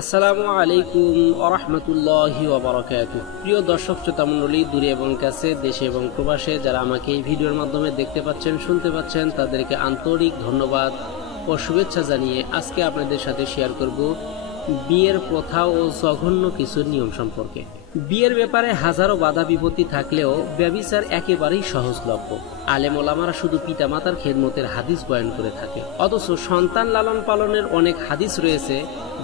আসসালামু আলাইকুম ওয়া রাহমাতুল্লাহি ওয়া বারাকাতুহু। প্রিয় দর্শক শ্রোতা মণ্ডলী, দূরে এবং কাছে, দেশে এবং প্রবাসে যারা আমাকে এই ভিডিওর মাধ্যমে দেখতে পাচ্ছেন, শুনতে পাচ্ছেন, তাদেরকে আন্তরিক ধন্যবাদ ও শুভেচ্ছা জানিয়ে আজকে আপনাদের সাথে শেয়ার করব বিয়ের প্রথা ও জঘন্য কিছু নিয়ম সম্পর্কে। বিয়ের ব্যাপারে হাজারো বাধা বিপত্তি থাকলেও ব্যভিচার একেবারেই সহজলভ্য। আলেম ওলামারা শুধু পিতামাতার খেদমতের হাদিস বয়ান করে থাকে, অথচ সন্তান লালন পালনের অনেক হাদিস রয়েছে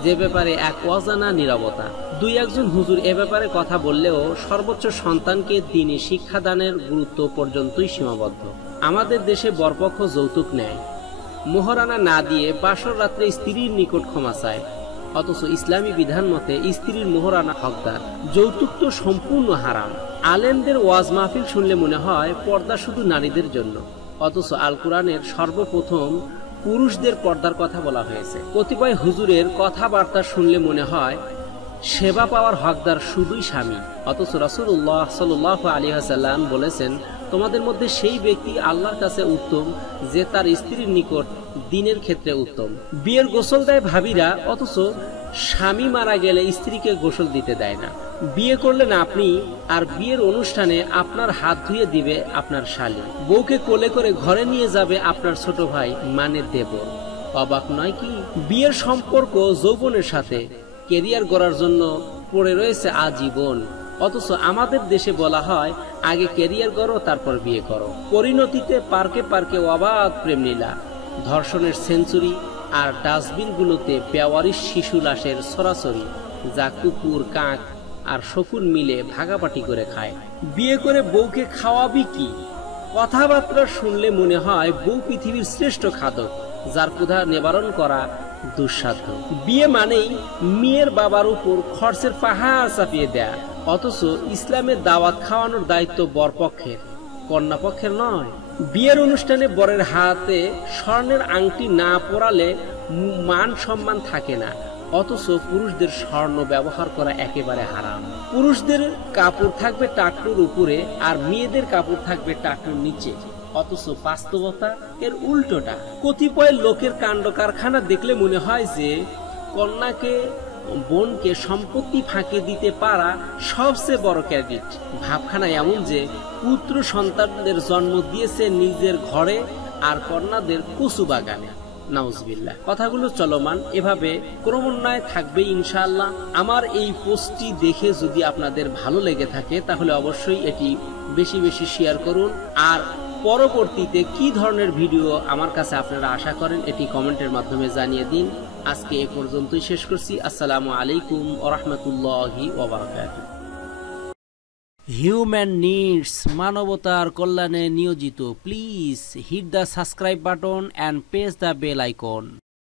যে ব্যাপারে এক অজানা নীরবতা। দুই একজন হুজুর এ ব্যাপারে কথা বললেও সর্বোচ্চ সন্তানকে দ্বীনি শিক্ষাদানের গুরুত্ব পর্যন্তই সীমাবদ্ধ। আমাদের দেশে বরপক্ষ যৌতুক নেয়, মোহরানা না দিয়ে বাসর রাত্রে স্ত্রীর নিকট ক্ষমা চায়, অথচ ইসলামী বিধান মতে স্ত্রীর মোহরানা হকদার। যৌতুক তো সম্পূর্ণ হারাম। আলেমদের ওয়াজ মাহফিল শুনলে মনে হয় পর্দা শুধু নারীদের জন্য, অথচ আল কোরআনের সর্বপ্রথম পুরুষদের পর্দার কথা বলা হয়েছে। কতিপয় হুজুরের কথাবার্তা শুনলে মনে হয় সেবা পাওয়ার হকদার শুধুই স্বামী, অথচ রাসূলুল্লাহ সাল্লাল্লাহু আলাইহি ওয়াসাল্লাম বলেছেন, তোমাদের মধ্যে সেই ব্যক্তি আল্লাহর কাছে উত্তম যে তার স্ত্রীর নিকট দ্বীনের ক্ষেত্রে উত্তম। বিয়ের গোসল দেয় ভাবিরা, অথচ স্বামী মারা গেলে স্ত্রীকে গোসল দিতে দেয় না। বিয়ে করলেন আপনি, আর বিয়ের অনুষ্ঠানে আপনার হাত ধুয়ে দিবে আপনার শালী। বউকে কোলে করে ঘরে নিয়ে যাবে আপনার ছোট ভাই মানে দেবর। অবাক নয় কি? বিয়ের সম্পর্ক যৌবনের সাথে, কেরিয়ার গড়ার জন্য পড়ে রয়েছে আজীবন, অথচ আমাদের দেশে বলা হয় আগে কেরিয়ার করো তারপর বিয়ে করো। পরিণতিতে পার্কে পার্কে অবাধ প্রেম লীলা, ধর্ষণের সেঞ্চুরি আর ডাস্টবিনগুলোতে বেওয়ারিশ শিশু লাশের ছড়াছড়ি, যা কুকুর, কাক আর শকুন মিলে ভাগাপাটি করে খায়। বিয়ে করে বউকে খাওয়াবি কি? কথাবার্তা শুনলে মনে হয় বউ পৃথিবীর শ্রেষ্ঠ খাদক, যার ক্ষুধা নিবারণ করা দুঃসাধ্য। বিয়ে মানেই মেয়ের বাবার উপর খরচের পাহাড় চাপিয়ে দেয়া, অথচ ইসলামের দাওয়াত খাওয়ানোর দায়িত্ব বরপক্ষের, কন্যাপক্ষের নয়। বিয়ের অনুষ্ঠানে বরের হাতে স্বর্ণের আংটি না পরালে মান সম্মান থাকে না, অথচ পুরুষদের স্বর্ণ ব্যবহার করা একেবারে হারাম। পুরুষদের কাপড় থাকবে টাকনুর উপরে আর মেয়েদের কাপড় থাকবে টাকনুর নিচে, অথচ বাস্তবতা এর উল্টোটা। কতিপয় লোকের কাণ্ড কারখানা দেখলে মনে হয় যে কন্যাকে বোনকে সম্পত্তি ফাঁকি দিতে পারা সবচেয়ে বড় ক্রেডিট। ভাবখানা এমন যে পুত্র সন্তানদের জন্ম দিয়েছে নিজের ঘরে আর কন্যাদের কচু বাগানে। নাউজুবিল্লাহ। কথাগুলো চলমান, এভাবে ক্রমান্বয়ে থাকবে ইনশাআল্লাহ। আমার এই পোস্টটি দেখে যদি আপনাদের ভালো লেগে থাকে তাহলে অবশ্যই এটি বেশি বেশি শেয়ার করুন, আর পরবর্তীতে কি ধরনের ভিডিও আমার কাছে আপনারা আশা করেন এটি কমেন্টের মাধ্যমে জানিয়ে দিন। আজকে এ পর্যন্তই শেষ করছি। আসসালামু আলাইকুম ওয়া রাহমাতুল্লাহি ওয়া বারাকাতুহু। হিউম্যান নিডস, মানবতার কল্যাণে নিয়োজিত। Please hit the subscribe button and press the bell icon.